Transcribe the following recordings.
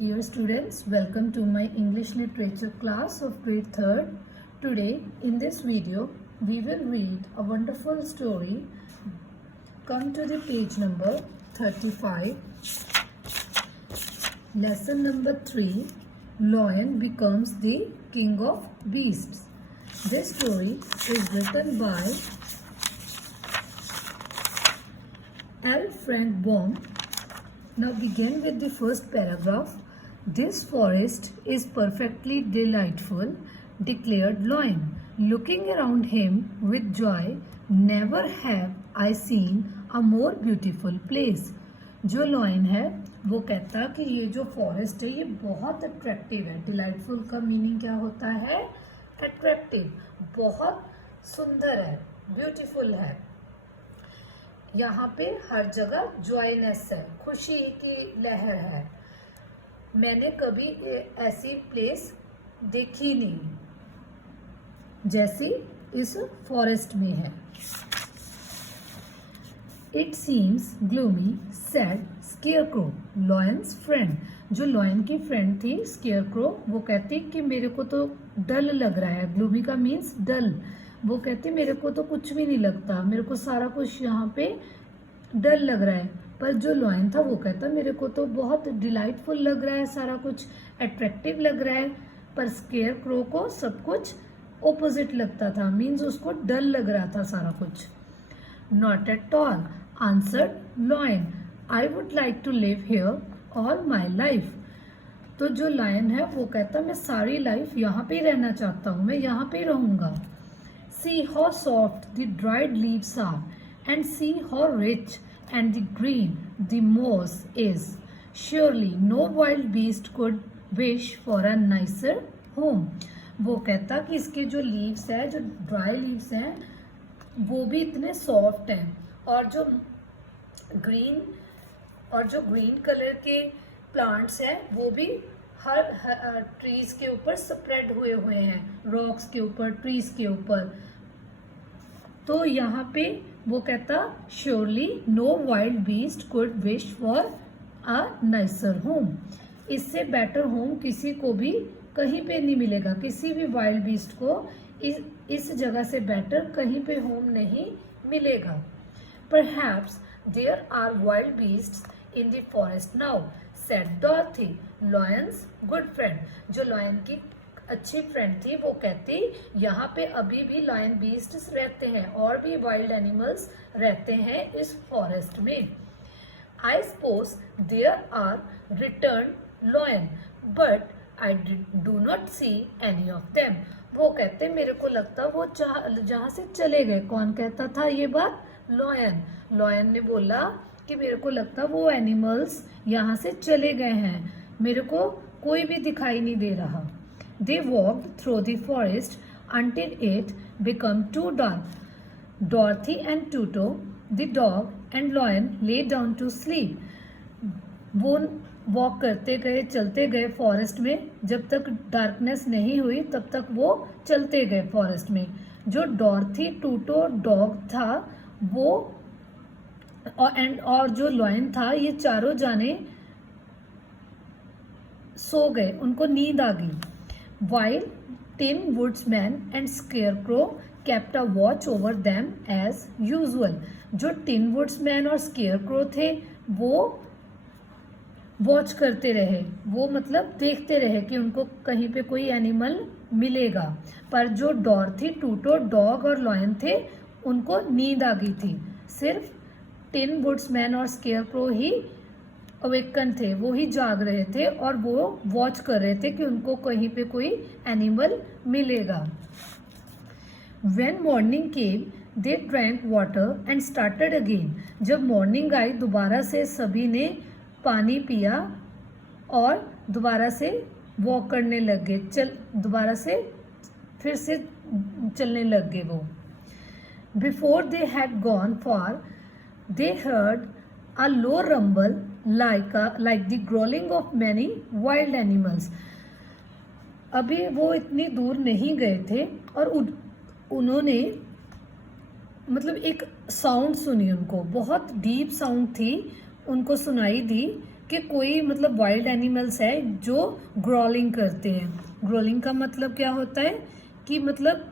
Dear students, welcome to my English literature class of grade 3rd. Today in this video we will read a wonderful story. Come to the page number 35. Lesson number 3. Lion becomes the king of beasts. This story is written by L. Frank Baum. Now begin with the first paragraph. This forest is perfectly delightful, declared Lion, looking around him with joy. Never have I seen a more beautiful place. जो lion है वो कहता कि ये जो forest है ये बहुत अट्रैक्टिव है. डिलाइटफुल का मीनिंग क्या होता है? अट्रैक्टिव, बहुत सुंदर है, ब्यूटीफुल है. यहाँ पे हर जगह जॉयनेस है, खुशी की लहर है. मैंने कभी ऐसी प्लेस देखी नहीं जैसी इस फॉरेस्ट में है. It seems gloomy sad scarecrow, Lions friend. जो लॉयन की फ्रेंड थी स्केयरक्रो, वो कहती कि मेरे को तो डल लग रहा है. ग्लूमी का मीन्स डल. वो कहती मेरे को तो कुछ भी नहीं लगता, मेरे को सारा कुछ यहाँ पे डल लग रहा है. पर जो लॉयन था वो कहता मेरे को तो बहुत डिलाइटफुल लग रहा है, सारा कुछ अट्रैक्टिव लग रहा है. पर स्केयर क्रो को सब कुछ ओपोजिट लगता था, मीन्स उसको डल लग रहा था सारा कुछ. Not at all answered lion, I would like to live here all my life. तो जो लायन है वो कहता मैं सारी लाइफ यहाँ पे ही रहना चाहता हूँ, मैं यहाँ पे ही रहूंगा. See how soft the dried leaves are, and see how rich and the green the moss is. Surely no wild beast could wish for a nicer home. वो कहता कि इसके जो लीव्स है, जो ड्राई लीव्स हैं, वो भी इतने सॉफ्ट हैं, और जो ग्रीन कलर के प्लांट्स हैं वो भी हर ट्रीज के ऊपर स्प्रेड हुए हैं, रॉक्स के ऊपर, ट्रीज के ऊपर. तो यहाँ पे वो कहता surely no wild beast could wish for a nicer home. इससे बेटर होम किसी को भी कहीं पे नहीं मिलेगा. किसी भी वाइल्ड बीस्ट को इस जगह से बेटर कहीं पे होम नहीं मिलेगा. Perhaps there are wild beasts in the forest now, said Dorothy, lion's good friend. जो लॉयन की अच्छी फ्रेंड थी वो कहती यहाँ पे अभी भी लॉयन बीस्ट्स रहते हैं और भी वाइल्ड एनिमल्स रहते हैं इस फॉरेस्ट में. I suppose there are return lion but I do not see any of them. वो कहते मेरे को लगता वो जहाँ से चले गए. कौन कहता था ये बात? लॉयन. लॉयन ने बोला कि मेरे को लगता वो एनिमल्स यहाँ से चले गए हैं, मेरे को कोई भी दिखाई नहीं दे रहा. They walked through the forest until it became too dark. Dorothy and Tuto, the dog, and Lion lay down to sleep. वो वॉक करते गए, चलते गए फॉरेस्ट में. जब तक डार्कनेस नहीं हुई तब तक वो चलते गए फॉरेस्ट में. जो डॉर्थी, टूटो डॉग था वो और जो लॉयन था, ये चारों जाने सो गए, उनको नींद आ गई. While Tin Woodsman and Scarecrow kept a watch over them as usual. जो Tin Woodsman और Scarecrow थे वो वॉच करते रहे, वो मतलब देखते रहे कि उनको कहीं पे कोई एनिमल मिलेगा. पर जो डॉर्थी, टूटो डॉग और लॉयन थे उनको नींद आ गई थी. सिर्फ टिन वुड्समैन और स्केयरक्रो ही अवेकन थे, वो ही जाग रहे थे और वो वॉच कर रहे थे कि उनको कहीं पे कोई एनिमल मिलेगा. When morning came, they drank water and started again. जब मॉर्निंग आई दोबारा से सभी ने पानी पिया और दोबारा से वॉक करने लग गए, दोबारा से फिर से चलने लग गए वो. Before they had gone far, they heard a low rumble like the growling of many wild animals. अभी वो इतनी दूर नहीं गए थे और उन्होंने मतलब एक साउंड सुनी, उनको बहुत डीप साउंड थी, उनको सुनाई दी कि कोई मतलब वाइल्ड एनिमल्स है जो ग्रोलिंग करते हैं। ग्रोलिंग का मतलब क्या होता है कि मतलब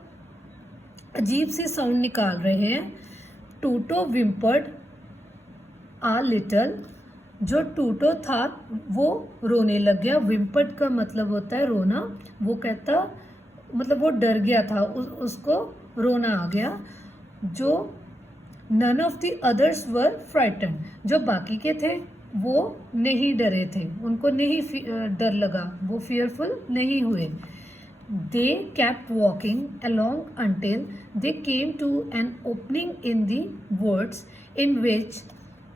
अजीब सी साउंड निकाल रहे हैं। टूटो विम्पर्ड आ लिटल, जो टूटो था वो रोने लग गया। विम्पर्ड का मतलब होता है रोना। वो कहता मतलब वो डर गया था, उसको रोना आ गया। जो none of the others were frightened, जो बाकी के थे वो नहीं डरे थे, उनको नहीं डर लगा, वो फियरफुल नहीं हुए। दे kept walking along until they came to an opening in the woods in which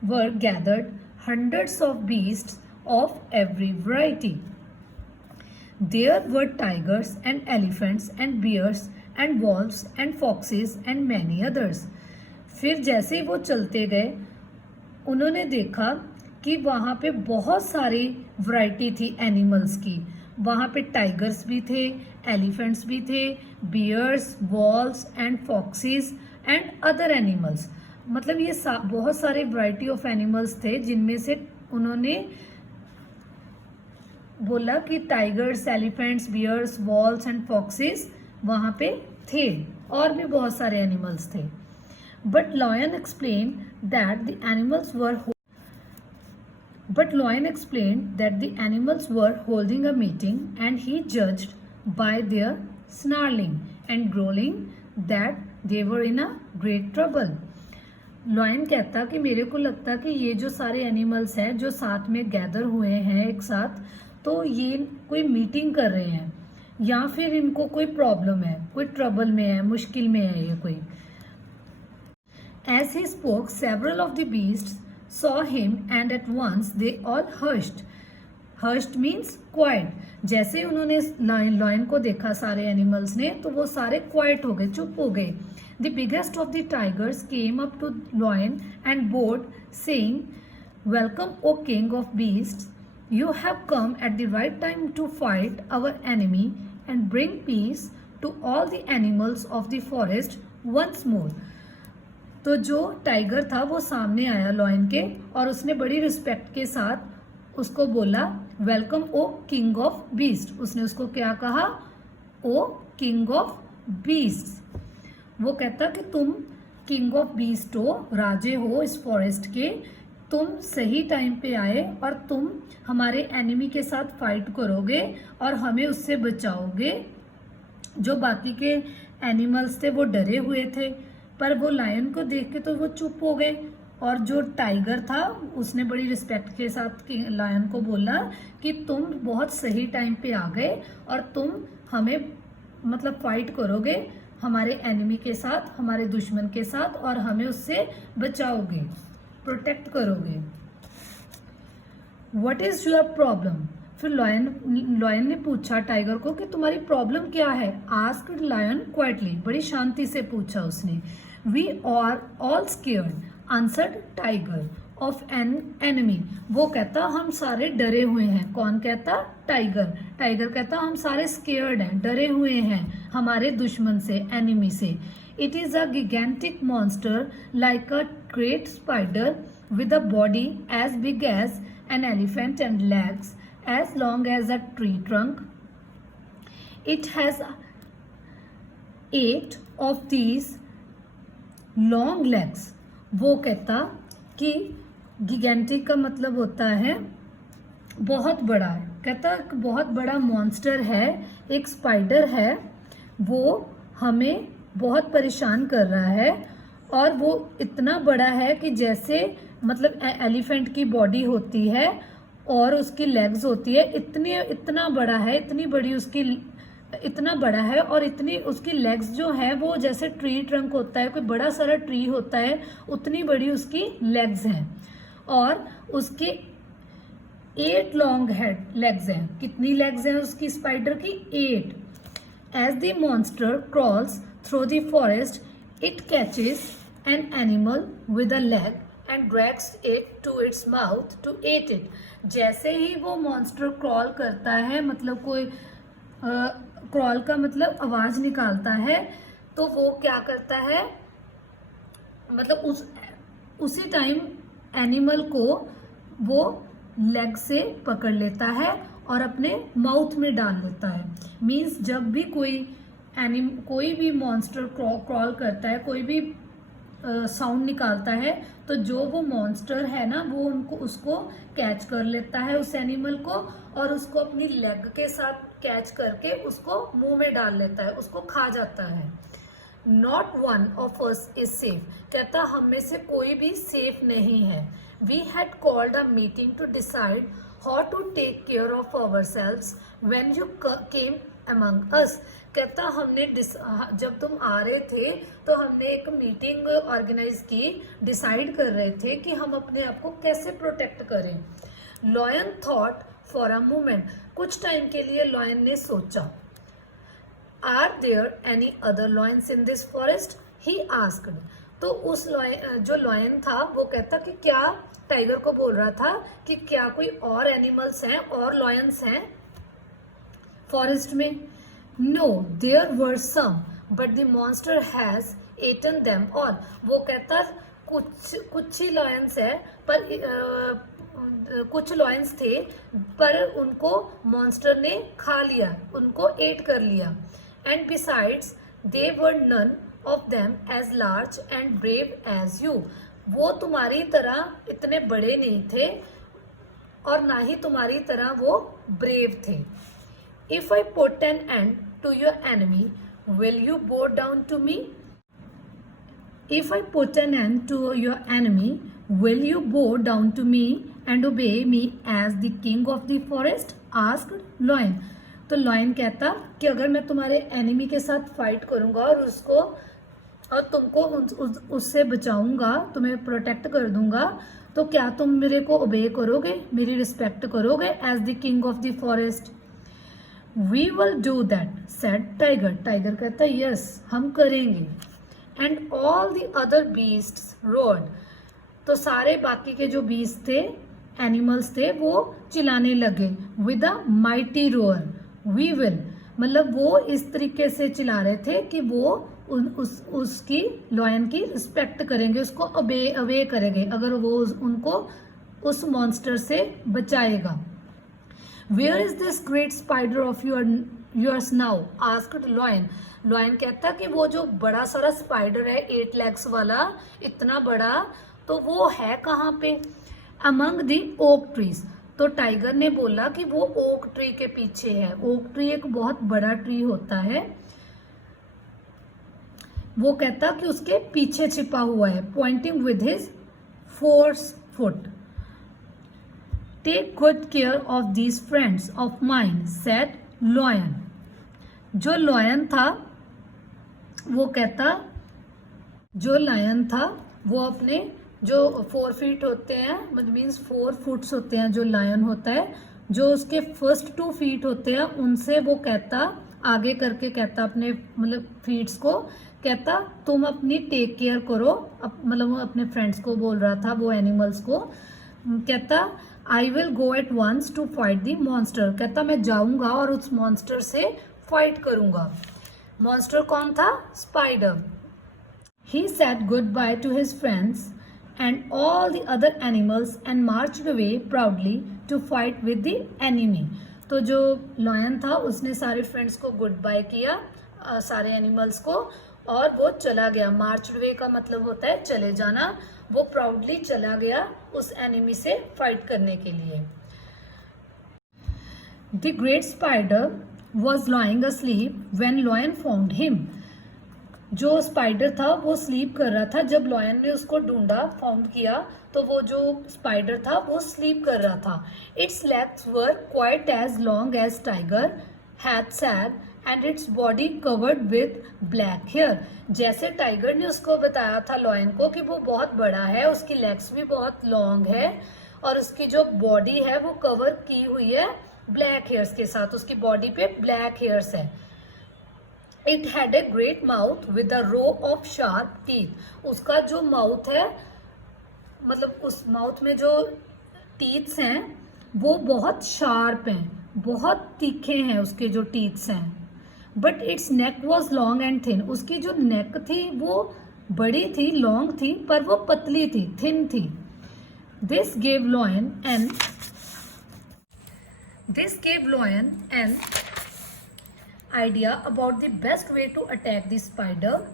were gathered hundreds of beasts of every variety. There were tigers and elephants and bears and wolves and foxes and many others. फिर जैसे ही वो चलते गए उन्होंने देखा कि वहाँ पे बहुत सारी वैरायटी थी एनिमल्स की। वहाँ पे टाइगर्स भी थे, एलिफेंट्स भी थे, bears, wolves and foxes and other animals. मतलब ये बहुत सारे वैरायटी ऑफ एनिमल्स थे जिनमें से उन्होंने बोला कि tigers, elephants, bears, wolves and foxes वहाँ पे थे, और भी बहुत सारे एनिमल्स थे। But lion explain that the animals were holding a meeting and he judged by their snarling and growling that they were in a great trouble. Lion कहता कि मेरे को लगता कि ये जो सारे एनिमल्स हैं जो साथ में गैदर हुए हैं एक साथ, तो ये कोई मीटिंग कर रहे हैं या फिर इनको कोई प्रॉब्लम है, कोई ट्रबल में है, मुश्किल में है ये कोई। As he spoke, several of the beasts saw him and at once they all hushed. Hushed means quiet. जैसे उन्होंने लॉयन को देखा सारे एनिमल्स ने, तो वो सारे क्वाइट हो गए, चुप हो गए। The biggest of the tigers came up to lion and bowed, saying, "Welcome, O king of beasts. You have come at the right time to fight our enemy and bring peace to all the animals of the forest once more." तो जो tiger था वो सामने आया lion के, और उसने बड़ी रिस्पेक्ट के साथ उसको बोला, welcome O king of beast. उसने उसको क्या कहा? O king of beast. वो कहता कि तुम किंग ऑफ बीस्ट हो, राजे हो इस फॉरेस्ट के, तुम सही टाइम पे आए और तुम हमारे एनिमी के साथ फाइट करोगे और हमें उससे बचाओगे। जो बाकी के एनिमल्स थे वो डरे हुए थे, पर वो लायन को देख के तो वो चुप हो गए, और जो टाइगर था उसने बड़ी रिस्पेक्ट के साथ लायन को बोला कि तुम बहुत सही टाइम पे आ गए और तुम हमें मतलब फाइट करोगे हमारे एनिमी के साथ, हमारे दुश्मन के साथ, और हमें उससे बचाओगे, प्रोटेक्ट करोगे। What is your problem? फिर लॉयन ने पूछा टाइगर को कि तुम्हारी प्रॉब्लम क्या है? आस्क्ड लायन क्वाइटली, बड़ी शांति से पूछा उसने। We are all scared, answered tiger, of an enemy. वो कहता हम सारे डरे हुए हैं। कौन कहता? टाइगर। टाइगर कहता हम सारे स्केयर्ड हैं, डरे हुए हैं हमारे दुश्मन से, एनिमी से। It is a gigantic monster like a great spider with a body as big as an elephant and legs as long as a tree trunk. It has 8 of these long legs. वो कहता कि गिगेंटिक का मतलब होता है बहुत बड़ा है। कहता बहुत बड़ा मॉन्स्टर है, एक स्पाइडर है, वो हमें बहुत परेशान कर रहा है, और वो इतना बड़ा है कि जैसे मतलब एलिफेंट की बॉडी होती है और उसकी लेग्स होती है, इतना बड़ा है, इतनी बड़ी उसकी, इतना बड़ा है, और इतनी उसकी लेग्स जो है वो जैसे ट्री ट्रंक होता है, कोई बड़ा सारा ट्री होता है, उतनी बड़ी उसकी लेग्स हैं, और उसके 8 लॉन्ग हेड लेग्स हैं। कितनी लेग्स हैं उसकी स्पाइडर की? 8. As the monster crawls through the forest it catches an animal with a leg and drags it to its mouth to eat it. जैसे ही वो मॉन्स्टर क्रॉल करता है, मतलब कोई क्रॉल का मतलब आवाज निकालता है, तो वो क्या करता है, मतलब उसी टाइम एनिमल को वो लेग से पकड़ लेता है और अपने माउथ में डाल लेता है। मीन्स जब भी कोई भी मॉन्स्टर क्रॉल करता है, कोई भी साउंड निकालता है, तो जो वो मॉन्स्टर है ना वो उसको कैच कर लेता है, उस एनिमल को, और उसको अपनी लेग के साथ कैच करके उसको मुंह में डाल लेता है, उसको खा जाता है। Not one of us is safe, कहता हम में से कोई भी सेफ नहीं है। We had called a meeting to decide how to take care of our selves when you came among us, कहता हमने जब तुम आ रहे थे तो हमने एक मीटिंग ऑर्गेनाइज की, डिसाइड कर रहे थे कि हम अपने आप को कैसे प्रोटेक्ट करें। Lion thought for a moment, कुछ टाइम के लिए लॉयन ने सोचा। Are there any other lions in this forest, he asked, तो उस जो लॉयन था वो कहता कि क्या, टाइगर को बोल रहा था कि क्या कोई और एनिमल्स हैं और लॉयंस हैं फॉरेस्ट में। No there were some but the monster has eaten them all, वो कहता कुछ ही लॉयंस है पर कुछ लॉयंस थे पर उनको मॉन्स्टर ने खा लिया, उनको एट कर लिया। And besides they were none of them as large and brave as you, वो तुम्हारी तरह इतने बड़े नहीं थे और ना ही तुम्हारी तरह वो ब्रेव थे। If I put an end to your enemy, will you bow down to me? If I put an end to your enemy, will you bow down to me and obey me as the king of the forest? Asked Lion. तो Lion कहता कि अगर मैं तुम्हारे enemy के साथ fight करूंगा और तुमको उससे बचाऊंगा, तुम्हें प्रोटेक्ट कर दूंगा, तो क्या तुम मेरे को ओबे करोगे, मेरी रिस्पेक्ट करोगे as the king of the forest? We will do that, said Tiger. Tiger कहता yes, हम करेंगे. And all the other beasts roared. तो सारे बाकी के जो beasts थे, animals थे, वो चिल्लाने लगे. With a mighty roar, we will. मतलब वो इस तरीके से चिल्ला रहे थे कि वो उसकी लॉयन की रिस्पेक्ट करेंगे, उसको अबे करेंगे अगर वो उनको उस मॉन्स्टर से बचाएगा। Where is this great spider of yours now? Asked Lion. Lion कहता कि वो जो बड़ा सारा स्पाइडर है 8 legs वाला, इतना बड़ा, तो वो है कहाँ पे? Among the oak trees. तो टाइगर ने बोला कि वो ओक ट्री के पीछे है। ओक ट्री एक बहुत बड़ा ट्री होता है, वो कहता कि उसके पीछे छिपा हुआ है। Pointing with his 4 foot. Take good care of these friends of mine, said Lion. जो लॉयन था वो कहता, जो लायन था वो अपने जो 4 feet होते हैं, मतलब मीन्स 4 फुट्स होते हैं जो लायन होता है, जो उसके फर्स्ट 2 feet होते हैं उनसे वो कहता, आगे करके कहता अपने मतलब फीट्स को, कहता तुम अपनी टेक केयर करो, मतलब वो अपने फ्रेंड्स को बोल रहा था, वो एनिमल्स को। कहता I will go at once to fight the monster, कहता मैं जाऊंगा और उस मॉन्स्टर से फाइट करूंगा। मॉन्स्टर कौन था? Spider. He said goodbye to his friends and all the other animals and marched away proudly to fight with the enemy. तो जो लॉयन था उसने सारे फ्रेंड्स को गुड बाय किया, सारे एनिमल्स को, और वो चला गया। मार्च्ड अवे का मतलब होता है चले जाना। वो प्राउडली चला गया उस एनिमी से फाइट करने के लिए। The great spider was lying asleep when Lion found him. जो स्पाइडर था वो स्लीप कर रहा था, जब लॉयन ने उसको ढूंढा, फाउंड किया, तो वो जो स्पाइडर था वो स्लीप कर रहा था। Its legs were quite as long as tiger had said and its body covered with black hair. जैसे टाइगर ने उसको बताया था लॉयन को कि वो बहुत बड़ा है, उसकी लेग्स भी बहुत लॉन्ग है और उसकी जो बॉडी है वो कवर की हुई है ब्लैक हेयर्स के साथ, उसकी बॉडी पे ब्लैक हेयर्स है। It had a great mouth with a row of sharp teeth. उसका जो माउथ है, मतलब उस माउथ में जो टीथ्स हैं वो बहुत शार्प हैं, बहुत तीखे हैं उसके जो टीथ्स हैं। But it's neck was long and thin. उसकी जो नेक थी वो बड़ी थी, लॉन्ग थी, पर वो पतली थी, थिन थी। This gave lion an this gave lion an idea about the best way to attack the spider.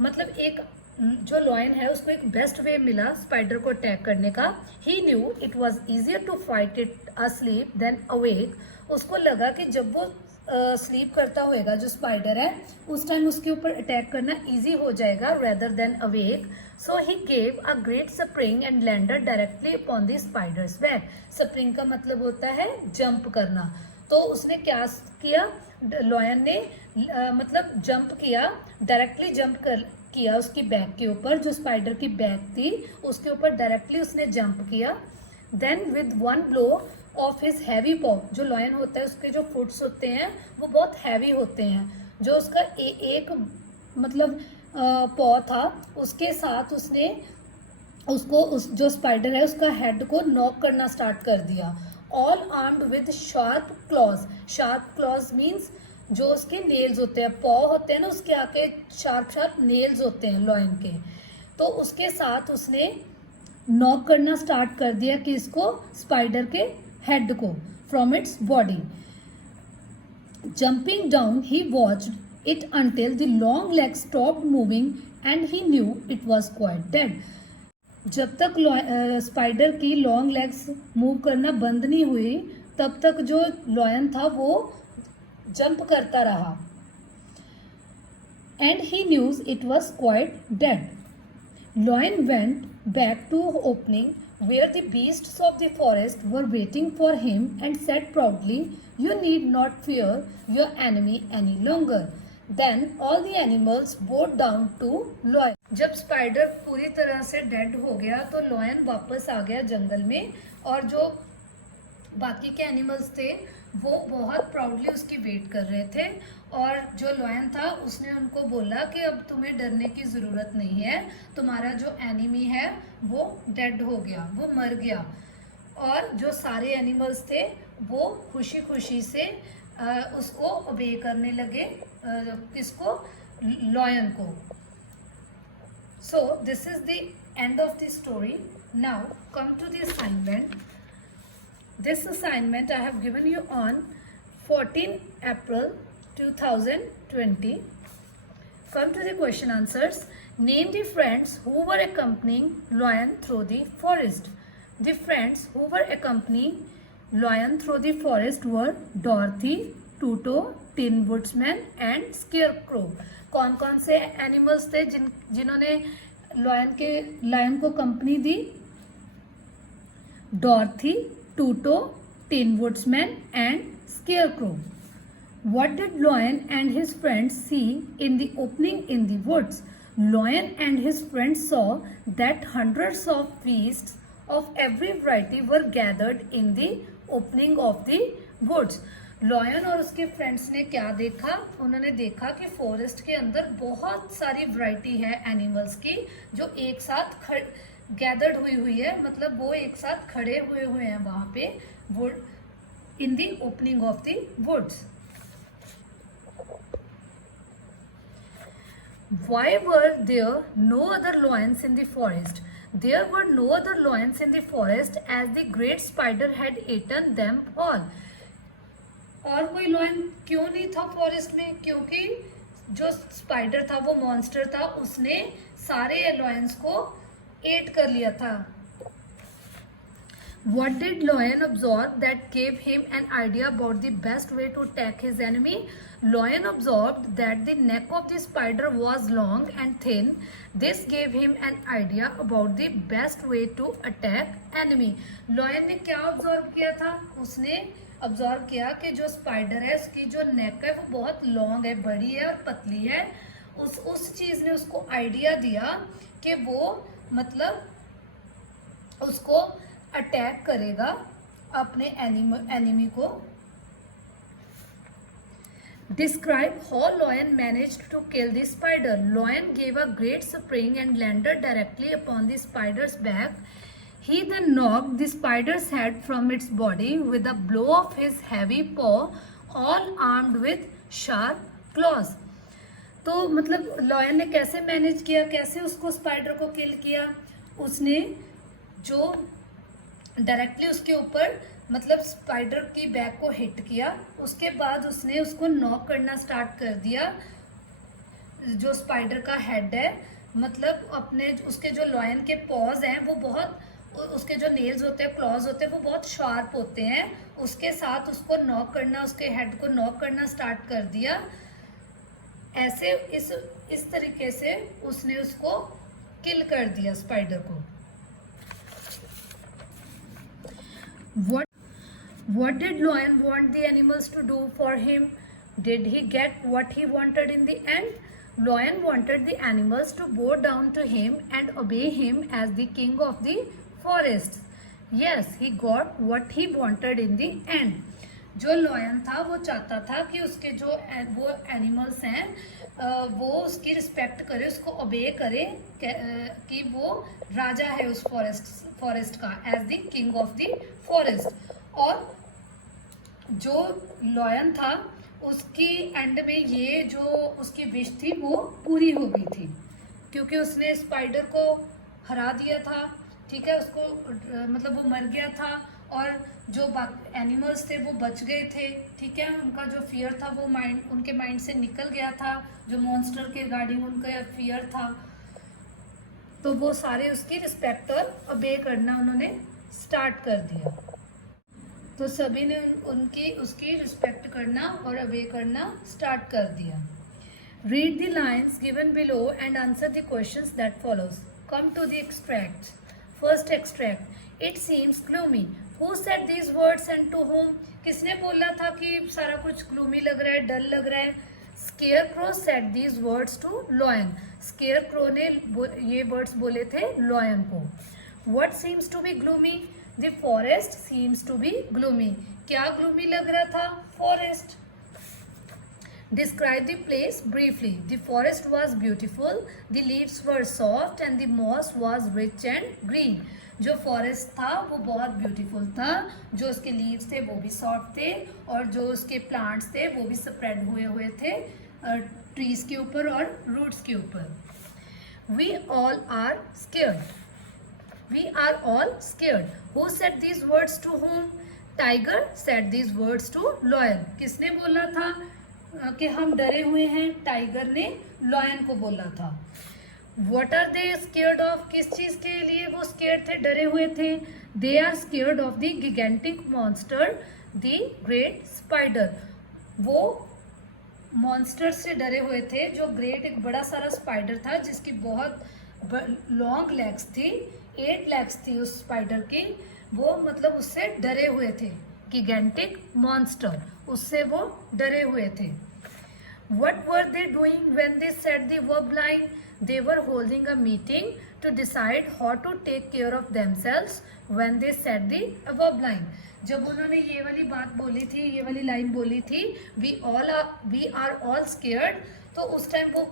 मतलब एक जो लॉयन है उसको एक बेस्ट वे मिला स्पाइडर को अटैक करने का। He knew it was easier to fight it asleep than awake. उसको लगा कि जब वो स्लीप करता होएगा जो स्पाइडर है उस टाइम उसके ऊपर अटैक करना इजी हो जाएगा rather than awake. So he gave a great spring and landed directly upon the spiders back. Spring का मतलब होता है जंप करना। तो उसने क्या किया, लॉयन ने मतलब जंप किया, डायरेक्टली जंप किया उसकी बैक के ऊपर, जो स्पाइडर की बैक थी उसके ऊपर डायरेक्टली उसने जंप किया। Then with one blow of his heavy paw, जो लॉयन होता है उसके जो फुट्स होते हैं वो बहुत हैवी होते हैं, जो उसका एक मतलब पॉ था उसके साथ उसने उसको उस जो स्पाइडर है उसका हेड को नॉक करना स्टार्ट कर दिया। All armed with sharp clause. Sharp clause means जो उसके नेल्स होते हैं, पॉ होते हैं ना उसके आके शार्प शार्प नेल्स होते हैं लॉयन के। तो उसके साथ उसने नॉक करना स्टार्ट कर दिया कि इसको स्पाइडर के हेड को from its body. Jumping down he watched it until the long leg stopped moving and he knew it was quite dead. जब तक स्पाइडर की लॉन्ग लेग्स मूव करना बंद नहीं हुई तब तक जो लॉयन था वो जंप करता रहा। And he news it was quite dead. Lion went back to opening where the beasts of the forest were waiting for him and said proudly, "You need not fear your enemy any longer." Then all the animals bowed down to Lion. जब spider पूरी तरह से dead हो गया तो lion वापस आ गया जंगल में, और जो बाकी के एनिमल्स थे वो बहुत प्राउडली उसकी वेट कर रहे थे। और जो लॉयन था उसने उनको बोला कि अब तुम्हें डरने की ज़रूरत नहीं है, तुम्हारा जो एनिमी है वो डेड हो गया, वो मर गया। और जो सारे एनिमल्स थे वो खुशी खुशी से उसको ओबे करने लगे, किसको, लॉयन को। So this is the end of the story. Now come to the assignment. This assignment I have given you on 14 April 2020. Come to the question answers. Name the friends who were accompanying Lion through the forest. The friends who were accompanying Lion through the forest were Dorothy, Tuto, Tin Woodsman and Scarecrow. कौन कौन से animals थे जिन्होंने lion को company the? डॉर्थी, Tuto, Tin Woodsman and Scarecrow. What did Lion and his friends see in the opening in the woods? Lion and his friends saw that hundreds of beasts of every variety were gathered in the opening of the woods. Lion और उसके friends ने क्या देखा? उन्होंने देखा कि forest के अंदर बहुत सारी वैरायटी है एनिमल्स की जो एक साथ गैदर्ड हुई है, मतलब वो एक साथ खड़े हुए हैं वहां पे wood in the opening of the woods. Why were there no other lions in the forest? There were no other lions in the forest as the great spider had eaten them all. और कोई lion क्यों नहीं था forest में? क्योंकि जो spider था वो मॉन्स्टर था, उसने सारे लॉयंस को एट कर लिया था। What did Lion observe that gave him an idea about the best way to attack his enemy? Lion observed that the neck of the spider was long and thin. This gave him an idea about the best way to attack enemy. Lion ने क्या observe किया था? उसने observe किया कि जो spider है उसकी जो नेक है वो बहुत लॉन्ग है, बड़ी है और पतली है। उस चीज ने उसको आइडिया दिया कि वो मतलब उसको अटैक करेगा अपने एनिमी को। Describe how Lion managed to kill the spider. Lion gave a great spring and landed directly upon the spider's back. He then knocked the spider's head from its body with a blow of his heavy paw, all armed with sharp claws. तो मतलब lion ने कैसे manage किया, कैसे उसको spider को किल किया? उसने जो डायरेक्टली उसके ऊपर मतलब स्पाइडर की बैक को हिट किया, उसके बाद उसने उसको नॉक करना स्टार्ट कर दिया। जो स्पाइडर का हेड है, मतलब अपने उसके जो लॉयन के पॉज हैं वो बहुत, उसके जो नेल्स होते हैं, क्लॉज होते हैं, वो बहुत शार्प होते हैं। उसके साथ उसको नॉक करना, उसके हेड को नॉक करना स्टार्ट कर दिया। ऐसे इस तरीके से उसने उसको किल कर दिया स्पाइडर को। What did Lion want the animals to do for him? Did he get what he wanted in the end? Lion wanted the animals to bow down to him and obey him as the king of the forest. Yes, he got what he wanted in the end. जो lion था वो चाहता था कि उसके जो वो animals हैं वो उसकी रिस्पेक्ट करे, उसको ओबे करे, कि वो राजा है उस फॉरेस्ट का, as the king of the forest. और जो लॉयन था उसकी एंड में ये जो उसकी विश थी वो पूरी हो गई थी, क्योंकि उसने स्पाइडर को हरा दिया था, ठीक है, उसको मतलब वो मर गया था, और जो एनिमल्स थे वो बच गए थे, ठीक है, उनका जो फियर था वो उनके माइंड से निकल गया था, जो मॉन्स्टर के रिगार्डिंग उनका फियर था, तो वो सारे उसकी रिस्पेक्ट और ओबे करना उन्होंने स्टार्ट कर दिया। तो सभी ने उसकी रिस्पेक्ट करना और ओबे करना स्टार्ट कर दिया। Read the lines given below and answer the questions that follows. Come to the extract. First extract, it seems gloomy. Who said these words and to home? किसने बोला था कि सारा कुछ ग्लूमी लग रहा है, डल लग रहा है? Scarecrow said these words to lion. Scarecrow ने ये वर्ड्स बोले थे लॉयन को। What seems to be gloomy? The forest seems to be gloomy. क्या ग्लूमी लग रहा था? Forest. Describe the place briefly. The forest was beautiful, the leaves were soft and the moss was rich and green. जो forest था वो बहुत beautiful था, जो उसके लीव्स थे वो भी सॉफ्ट थे, और जो उसके प्लांट्स थे वो भी स्प्रेड हुए हुए थे ट्रीज के ऊपर और रूट्स के ऊपर। We all are scared. We are all scared. Who said these words to whom? Tiger said these words to lion. किसने बोला था कि हम डरे हुए हैं? टाइगर ने लॉयन को बोला था। What are they scared of? किस चीज के लिए वो scared थे, डरे हुए थे? They are scared of the gigantic monster, the great spider. वो मॉन्स्टर से डरे हुए थे, जो ग्रेट एक बड़ा सारा स्पाइडर था जिसकी बहुत लॉन्ग लेग्स थी, 8 लेग्स थी उस स्पाइडर की। वो मतलब उससे डरे हुए थे, गिगेंटिक मॉन्स्टर, उससे वो डरे हुए थे। What were they doing when they said the verb line? They were holding a meeting to decide how to take care of themselves when they said the verb line. जब उन्होंने ये वाली बात बोली थी, ये वाली लाइन बोली थी, we are all scared, तो उस टाइम वो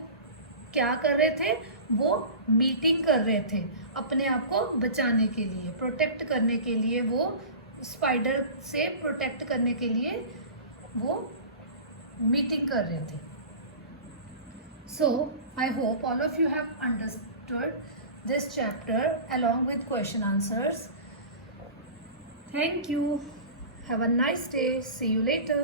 क्या कर रहे थे? वो मीटिंग कर रहे थे अपने आप को बचाने के लिए, प्रोटेक्ट करने के लिए, वो स्पाइडर से प्रोटेक्ट करने के लिए वो मीटिंग कर रहे थे। So I hope all of you have understood this chapter along with question answers. Thank you. Have a nice day. See you later.